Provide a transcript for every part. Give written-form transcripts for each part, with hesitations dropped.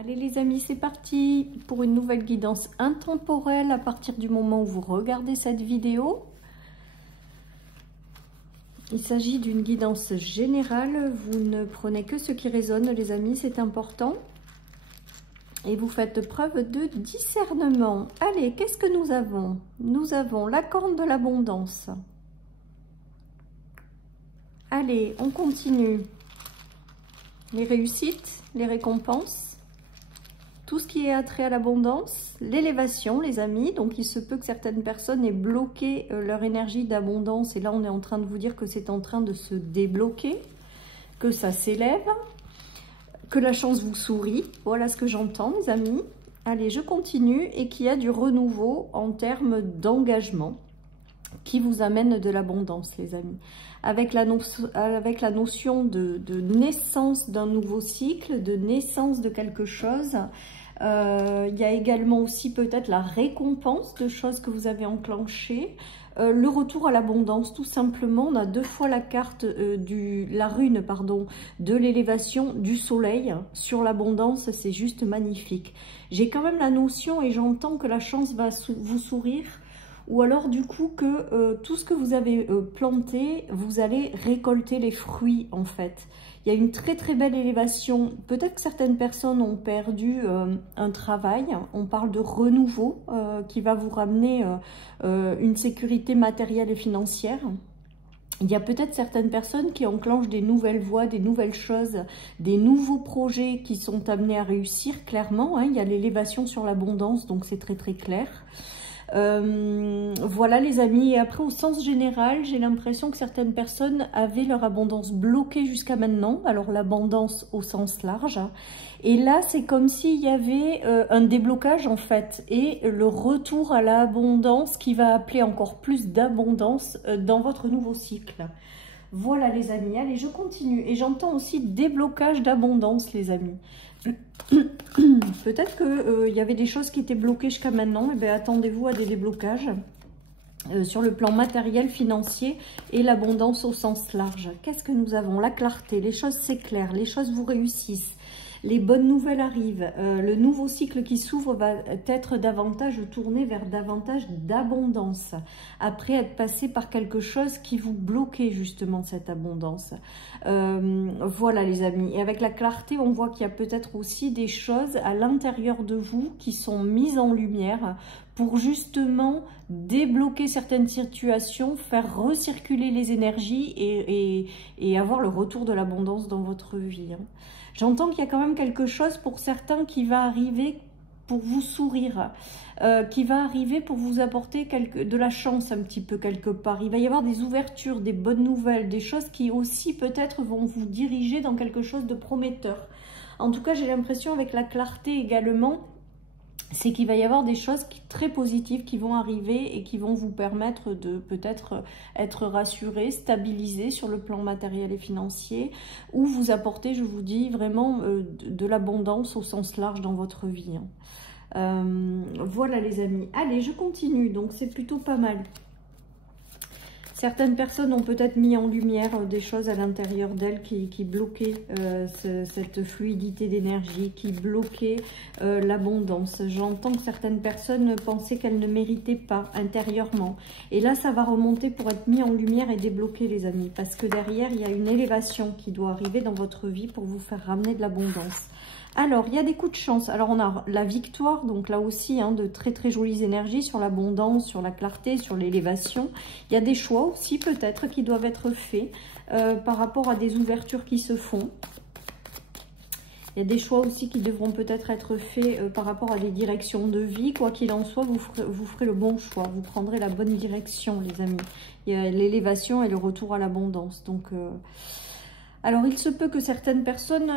Allez les amis, c'est parti pour une nouvelle guidance intemporelle à partir du moment où vous regardez cette vidéo. Il s'agit d'une guidance générale, vous ne prenez que ce qui résonne les amis, c'est important. Et vous faites preuve de discernement. Allez, qu'est-ce que nous avons? Nous avons la corne de l'abondance. Allez, on continue. Les réussites, les récompenses. Tout ce qui est attrait à l'abondance, l'élévation les amis, donc il se peut que certaines personnes aient bloqué leur énergie d'abondance et là on est en train de vous dire que c'est en train de se débloquer, que ça s'élève, que la chance vous sourit, voilà ce que j'entends les amis. Allez, je continue et qu'il y a du renouveau en termes d'engagement qui vous amène de l'abondance les amis. Avec la notion de naissance d'un nouveau cycle, de naissance de quelque chose. Il y a également aussi peut-être la récompense de choses que vous avez enclenchées. Le retour à l'abondance, tout simplement. On a deux fois la carte, la rune de l'élévation du soleil sur l'abondance. C'est juste magnifique. J'ai quand même la notion et j'entends que la chance va vous sourire. Ou alors du coup que tout ce que vous avez planté, vous allez récolter les fruits en fait. Il y a une très très belle élévation. Peut-être que certaines personnes ont perdu un travail. On parle de renouveau qui va vous ramener une sécurité matérielle et financière. Il y a peut-être certaines personnes qui enclenchent des nouvelles voies, des nouvelles choses, des nouveaux projets qui sont amenés à réussir clairement. Hein. Il y a l'élévation sur l'abondance, donc c'est très très clair. Voilà les amis, et après au sens général j'ai l'impression que certaines personnes avaient leur abondance bloquée jusqu'à maintenant, alors l'abondance au sens large, et là c'est comme s'il y avait un déblocage en fait, et le retour à l'abondance qui va appeler encore plus d'abondance dans votre nouveau cycle. Voilà les amis, allez je continue, et j'entends aussi déblocage d'abondance les amis. Peut-être qu'il y avait des choses qui étaient bloquées jusqu'à maintenant, et bien attendez-vous à des déblocages sur le plan matériel, financier et l'abondance au sens large. Qu'est-ce que nous avons? La clarté, les choses s'éclairent, les choses vous réussissent. Les bonnes nouvelles arrivent, le nouveau cycle qui s'ouvre va être davantage tourné vers davantage d'abondance, après être passé par quelque chose qui vous bloquait justement cette abondance. Voilà les amis, et avec la clarté on voit qu'il y a peut-être aussi des choses à l'intérieur de vous qui sont mises en lumière pour justement débloquer certaines situations, faire recirculer les énergies et avoir le retour de l'abondance dans votre vie. Hein. J'entends qu'il y a quand même quelque chose pour certains qui va arriver pour vous sourire, qui va arriver pour vous apporter de la chance un petit peu quelque part. Il va y avoir des ouvertures, des bonnes nouvelles, des choses qui aussi peut-être vont vous diriger dans quelque chose de prometteur. En tout cas, j'ai l'impression avec la clarté également, c'est qu'il va y avoir des choses très positives qui vont arriver et qui vont vous permettre de peut-être être rassuré, stabilisé sur le plan matériel et financier, ou vous apporter, je vous dis, vraiment de l'abondance au sens large dans votre vie. Voilà les amis. Allez, je continue, donc c'est plutôt pas mal. Certaines personnes ont peut-être mis en lumière des choses à l'intérieur d'elles qui bloquaient cette fluidité d'énergie, qui bloquaient l'abondance. J'entends que certaines personnes pensaient qu'elles ne méritaient pas intérieurement. Et là, ça va remonter pour être mis en lumière et débloqué, les amis. Parce que derrière, il y a une élévation qui doit arriver dans votre vie pour vous faire ramener de l'abondance. Alors, il y a des coups de chance. Alors, on a la victoire, donc là aussi, hein, de très très jolies énergies sur l'abondance, sur la clarté, sur l'élévation. Il y a des choix aussi peut-être qui doivent être faits par rapport à des ouvertures qui se font. Il y a des choix aussi qui devront peut-être être faits par rapport à des directions de vie. Quoi qu'il en soit, vous ferez le bon choix. Vous prendrez la bonne direction, les amis. Il y a l'élévation et le retour à l'abondance. Donc... alors, il se peut que certaines personnes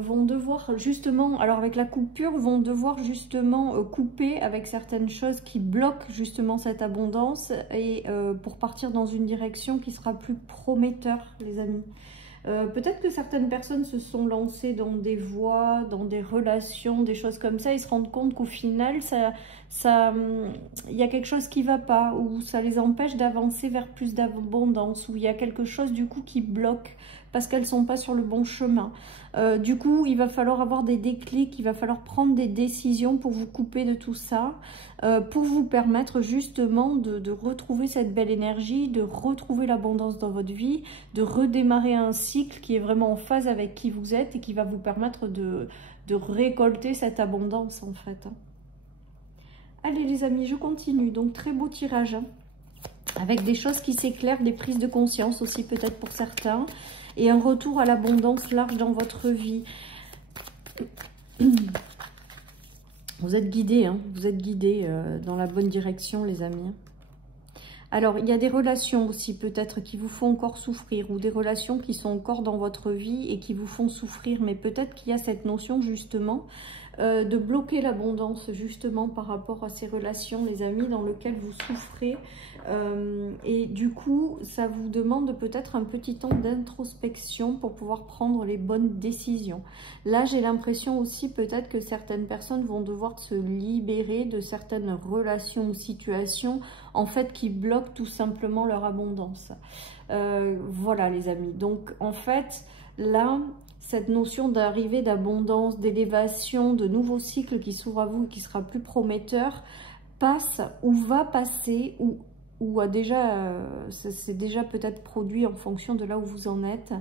vont devoir justement, alors avec la coupure, vont devoir justement couper avec certaines choses qui bloquent justement cette abondance et pour partir dans une direction qui sera plus prometteur, les amis. Peut-être que certaines personnes se sont lancées dans des voies, dans des relations, des choses comme ça, et se rendent compte qu'au final, il y a quelque chose qui ne va pas, ou ça les empêche d'avancer vers plus d'abondance, ou il y a quelque chose du coup qui bloque parce qu'elles ne sont pas sur le bon chemin. Du coup, il va falloir avoir des déclics, il va falloir prendre des décisions pour vous couper de tout ça, pour vous permettre justement de retrouver cette belle énergie, de retrouver l'abondance dans votre vie, de redémarrer un cycle qui est vraiment en phase avec qui vous êtes et qui va vous permettre de récolter cette abondance en fait. Allez les amis, je continue. Donc très beau tirage, hein, avec des choses qui s'éclairent, des prises de conscience aussi peut-être pour certains, et un retour à l'abondance large dans votre vie. Vous êtes guidés, hein, vous êtes guidés dans la bonne direction les amis. Alors, il y a des relations aussi peut-être qui vous font encore souffrir, ou des relations qui sont encore dans votre vie et qui vous font souffrir, mais peut-être qu'il y a cette notion justement de bloquer l'abondance justement par rapport à ces relations, les amis, dans lesquelles vous souffrez. Et du coup, ça vous demande peut-être un petit temps d'introspection pour pouvoir prendre les bonnes décisions. Là, j'ai l'impression aussi peut-être que certaines personnes vont devoir se libérer de certaines relations ou situations en fait qui bloquent tout simplement leur abondance. Voilà les amis. Donc en fait, là, cette notion d'arrivée, d'abondance, d'élévation, de nouveaux cycles qui s'ouvrent à vous et qui sera plus prometteur, passe ou va passer ou a déjà, c'est déjà peut-être produit en fonction de là où vous en êtes,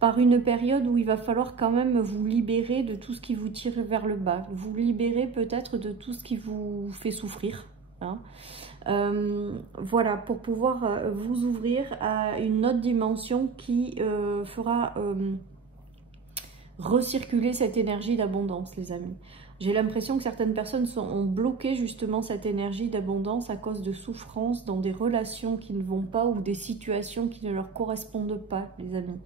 par une période où il va falloir quand même vous libérer de tout ce qui vous tire vers le bas, vous libérer peut-être de tout ce qui vous fait souffrir, hein. Voilà, pour pouvoir vous ouvrir à une autre dimension qui fera recirculer cette énergie d'abondance, les amis. J'ai l'impression que certaines personnes ont bloqué justement cette énergie d'abondance à cause de souffrances dans des relations qui ne vont pas ou des situations qui ne leur correspondent pas, les amis.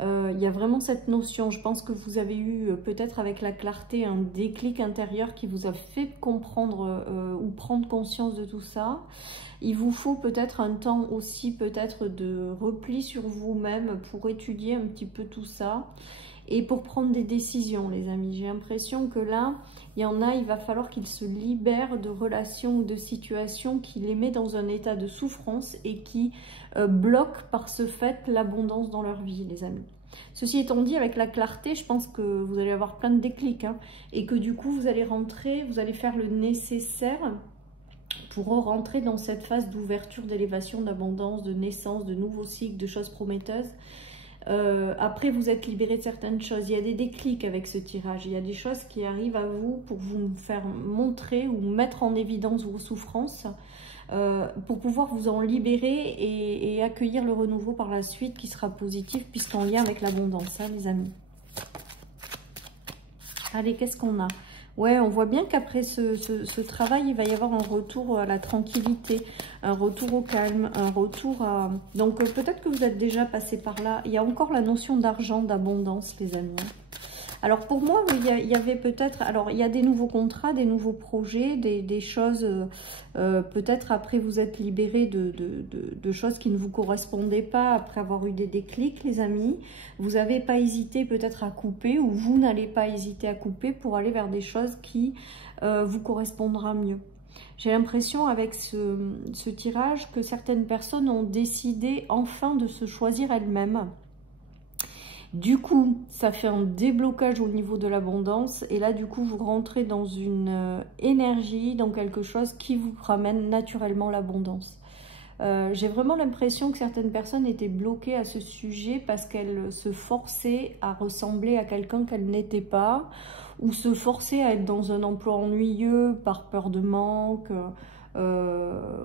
Il y a vraiment cette notion, je pense que vous avez eu peut-être avec la clarté un déclic intérieur qui vous a fait comprendre ou prendre conscience de tout ça. Il vous faut peut-être un temps aussi peut-être de repli sur vous-même pour étudier un petit peu tout ça. Et pour prendre des décisions, les amis, j'ai l'impression que là, il y en a, il va falloir qu'ils se libèrent de relations ou de situations qui les mettent dans un état de souffrance et qui bloquent par ce fait l'abondance dans leur vie, les amis. Ceci étant dit, avec la clarté, je pense que vous allez avoir plein de déclics, hein, et que du coup, vous allez rentrer, vous allez faire le nécessaire pour rentrer dans cette phase d'ouverture, d'élévation, d'abondance, de naissance, de nouveaux cycles, de choses prometteuses. Après, vous êtes libéré de certaines choses. Il y a des déclics avec ce tirage. Il y a des choses qui arrivent à vous pour vous faire montrer ou mettre en évidence vos souffrances, pour pouvoir vous en libérer et accueillir le renouveau par la suite qui sera positif puisqu'en lien avec l'abondance, hein, les amis. Allez, qu'est-ce qu'on a ? Ouais, on voit bien qu'après ce travail, il va y avoir un retour à la tranquillité, un retour au calme, un retour à... Donc peut-être que vous êtes déjà passé par là. Il y a encore la notion d'argent, d'abondance, les amis. Alors pour moi, il y avait peut-être... Alors il y a des nouveaux contrats, des nouveaux projets, des choses... peut-être après vous êtes libéré de choses qui ne vous correspondaient pas après avoir eu des déclics, les amis. Vous n'avez pas hésité peut-être à couper ou vous n'allez pas hésiter à couper pour aller vers des choses qui vous correspondra mieux. J'ai l'impression avec ce tirage que certaines personnes ont décidé enfin de se choisir elles-mêmes. Du coup, ça fait un déblocage au niveau de l'abondance. Et là, du coup, vous rentrez dans une énergie, dans quelque chose qui vous ramène naturellement l'abondance. J'ai vraiment l'impression que certaines personnes étaient bloquées à ce sujet parce qu'elles se forçaient à ressembler à quelqu'un qu'elles n'étaient pas, ou se forçaient à être dans un emploi ennuyeux par peur de manque,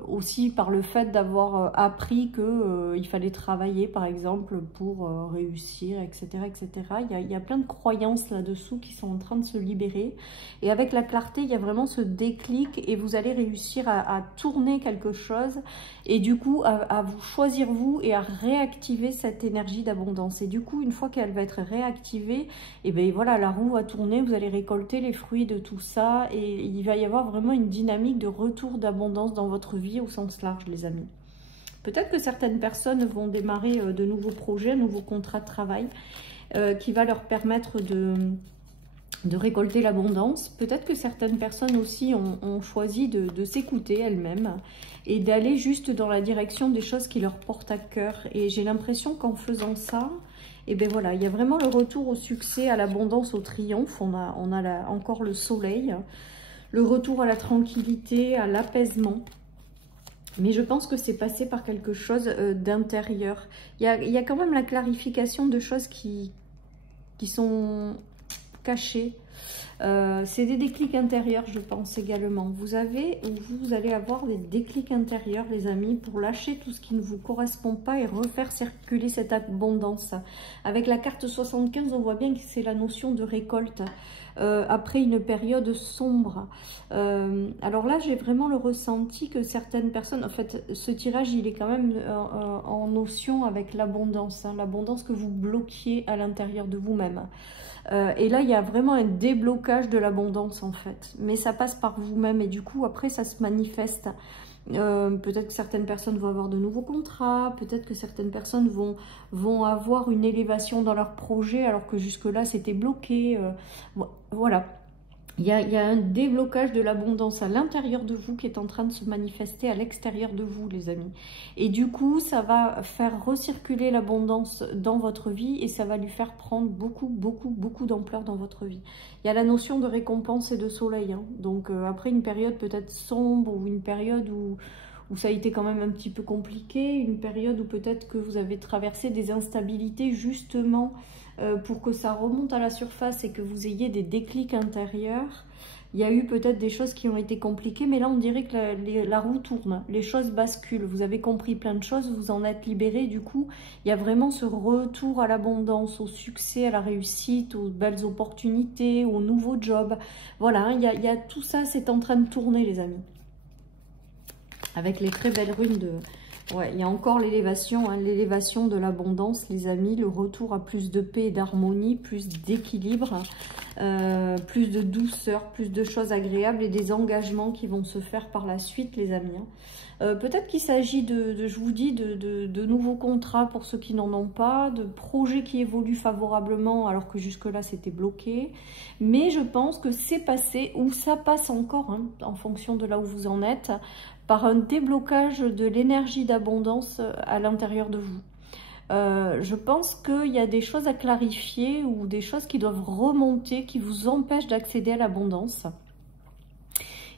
aussi par le fait d'avoir appris qu'il fallait travailler par exemple pour réussir, etc. etc. Il y a plein de croyances là-dessous qui sont en train de se libérer, et avec la clarté il y a vraiment ce déclic et vous allez réussir à tourner quelque chose et du coup à vous choisir vous et à réactiver cette énergie d'abondance. Et du coup une fois qu'elle va être réactivée, et bien voilà, la roue va tourner, vous allez récolter les fruits de tout ça et il va y avoir vraiment une dynamique de retour d'abondance dans votre vie au sens large, les amis. Peut-être que certaines personnes vont démarrer de nouveaux projets, un nouveau contrat de travail qui va leur permettre de récolter l'abondance. Peut-être que certaines personnes aussi ont choisi de s'écouter elles-mêmes et d'aller juste dans la direction des choses qui leur portent à cœur. Et j'ai l'impression qu'en faisant ça, et ben voilà, il y a vraiment le retour au succès, à l'abondance, au triomphe. On a là encore le soleil, le retour à la tranquillité, à l'apaisement. Mais je pense que c'est passé par quelque chose d'intérieur. Il y a quand même la clarification de choses qui sont cachées. C'est des déclics intérieurs, je pense également. Vous allez avoir des déclics intérieurs, les amis, pour lâcher tout ce qui ne vous correspond pas et refaire circuler cette abondance. Avec la carte 75, on voit bien que c'est la notion de récolte. Après une période sombre. Alors là, j'ai vraiment le ressenti que certaines personnes... En fait, ce tirage, il est quand même en notion avec l'abondance. Hein, l'abondance que vous bloquiez à l'intérieur de vous-même. Et là, il y a vraiment un déblocage de l'abondance, en fait. Mais ça passe par vous-même. Et du coup, après, ça se manifeste. Peut-être que certaines personnes vont avoir de nouveaux contrats, peut-être que certaines personnes vont avoir une élévation dans leur projet alors que jusque-là c'était bloqué. Voilà, il y a un déblocage de l'abondance à l'intérieur de vous qui est en train de se manifester à l'extérieur de vous, les amis. Et du coup, ça va faire recirculer l'abondance dans votre vie et ça va lui faire prendre beaucoup d'ampleur dans votre vie. Il y a la notion de récompense et de soleil. Hein. Donc après une période peut-être sombre ou une période où ça a été quand même un petit peu compliqué, une période où peut-être que vous avez traversé des instabilités justement pour que ça remonte à la surface et que vous ayez des déclics intérieurs. Il y a eu peut-être des choses qui ont été compliquées, mais là on dirait que la roue tourne, les choses basculent. Vous avez compris plein de choses, vous en êtes libéré. Du coup, il y a vraiment ce retour à l'abondance, au succès, à la réussite, aux belles opportunités, aux nouveaux jobs. Voilà, hein, il y a tout ça, c'est en train de tourner, les amis. Avec les très belles runes de... Ouais, il y a encore l'élévation, hein, l'élévation de l'abondance, les amis, le retour à plus de paix et d'harmonie, plus d'équilibre, plus de douceur, plus de choses agréables et des engagements qui vont se faire par la suite, les amis. Hein. Peut-être qu'il s'agit je vous dis, de nouveaux contrats pour ceux qui n'en ont pas, de projets qui évoluent favorablement alors que jusque-là c'était bloqué. Mais je pense que c'est passé, ou ça passe encore, hein, en fonction de là où vous en êtes, par un déblocage de l'énergie d'abondance à l'intérieur de vous. Je pense qu'il y a des choses à clarifier ou des choses qui doivent remonter, qui vous empêchent d'accéder à l'abondance.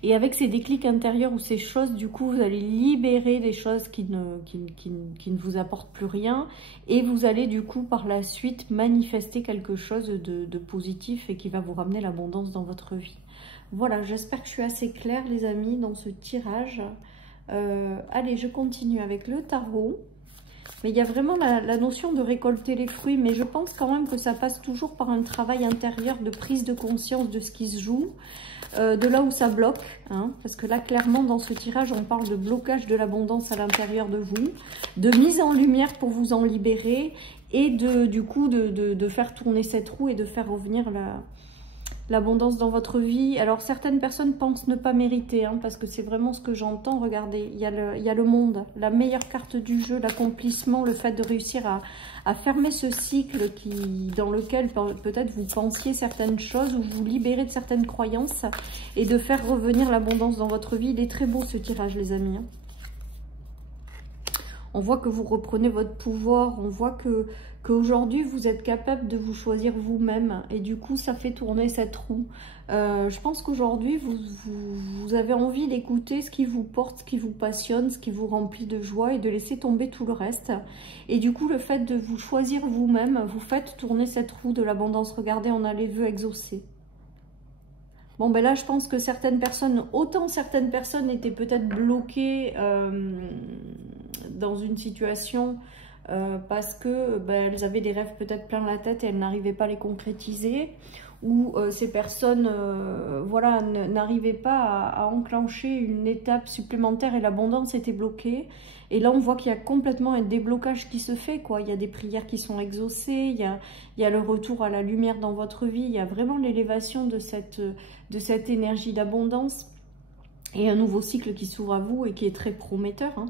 Et avec ces déclics intérieurs ou ces choses, du coup, vous allez libérer des choses qui ne vous apportent plus rien. Et vous allez, du coup, par la suite, manifester quelque chose de positif et qui va vous ramener l'abondance dans votre vie. Voilà, j'espère que je suis assez claire, les amis, dans ce tirage. Allez, je continue avec le tarot. Mais il y a vraiment la notion de récolter les fruits. Mais je pense quand même que ça passe toujours par un travail intérieur de prise de conscience de ce qui se joue. De là où ça bloque. Hein, parce que là, clairement, dans ce tirage, on parle de blocage de l'abondance à l'intérieur de vous. De mise en lumière pour vous en libérer. Et du coup, de faire tourner cette roue et de faire revenir l'abondance dans votre vie. Alors certaines personnes pensent ne pas mériter, hein, parce que c'est vraiment ce que j'entends. Regardez, il y a le monde, la meilleure carte du jeu, l'accomplissement, le fait de réussir à fermer ce cycle dans lequel peut-être vous pensiez certaines choses ou vous libérer de certaines croyances et de faire revenir l'abondance dans votre vie. Il est très beau ce tirage, les amis. Hein. On voit que vous reprenez votre pouvoir, on voit qu'aujourd'hui vous êtes capable de vous choisir vous-même et du coup ça fait tourner cette roue. Je pense qu'aujourd'hui vous avez envie d'écouter ce qui vous porte, ce qui vous passionne, ce qui vous remplit de joie et de laisser tomber tout le reste. Et du coup le fait de vous choisir vous-même, vous faites tourner cette roue de l'abondance. Regardez, on a les vœux exaucés. Bon, ben là, je pense que certaines personnes étaient peut-être bloquées dans une situation parce que elles avaient des rêves peut-être plein la tête et elles n'arrivaient pas à les concrétiser. Ou ces personnes voilà, n'arrivaient pas à enclencher une étape supplémentaire et l'abondance était bloquée. Et là, on voit qu'il y a complètement un déblocage qui se fait, quoi. Il y a des prières qui sont exaucées, il y a le retour à la lumière dans votre vie, il y a vraiment l'élévation de cette énergie d'abondance et un nouveau cycle qui s'ouvre à vous et qui est très prometteur. Hein.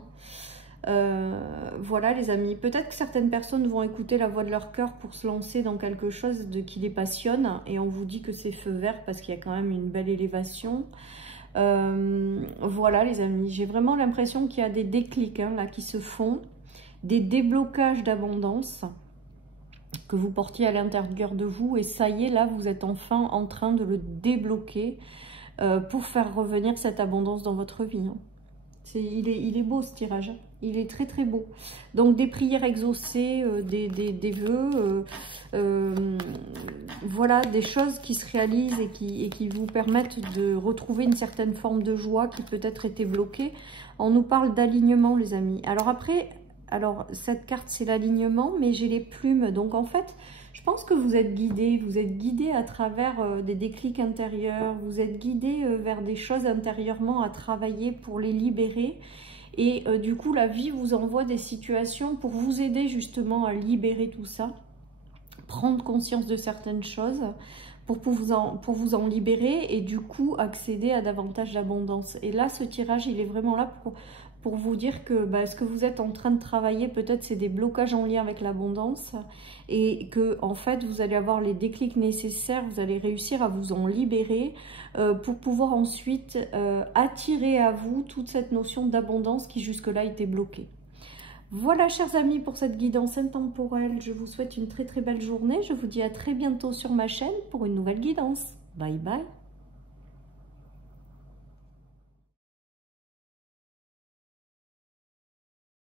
Voilà les amis, peut-être que certaines personnes vont écouter la voix de leur cœur pour se lancer dans quelque chose qui les passionne, et on vous dit que c'est feu vert parce qu'il y a quand même une belle élévation. Voilà les amis, j'ai vraiment l'impression qu'il y a des déclics hein, là qui se font, des déblocages d'abondance que vous portiez à l'intérieur de vous, et ça y est, là vous êtes enfin en train de le débloquer pour faire revenir cette abondance dans votre vie hein. Il est beau ce tirage, il est très très beau. Donc des prières exaucées, des vœux, voilà, des choses qui se réalisent et qui vous permettent de retrouver une certaine forme de joie qui peut-être était bloquée. On nous parle d'alignement les amis. Alors après, cette carte c'est l'alignement, mais j'ai les plumes. Donc en fait, je pense que vous êtes guidé à travers des déclics intérieurs, vous êtes guidé vers des choses intérieurement à travailler pour les libérer. Et du coup, la vie vous envoie des situations pour vous aider justement à libérer tout ça, prendre conscience de certaines choses pour vous en libérer et du coup accéder à davantage d'abondance. Et là, ce tirage, il est vraiment là pour vous dire que ce que vous êtes en train de travailler, peut-être c'est des blocages en lien avec l'abondance et que en fait vous allez avoir les déclics nécessaires, vous allez réussir à vous en libérer pour pouvoir ensuite attirer à vous toute cette notion d'abondance qui jusque-là était bloquée. Voilà chers amis pour cette guidance intemporelle, je vous souhaite une très très belle journée, je vous dis à très bientôt sur ma chaîne pour une nouvelle guidance. Bye bye.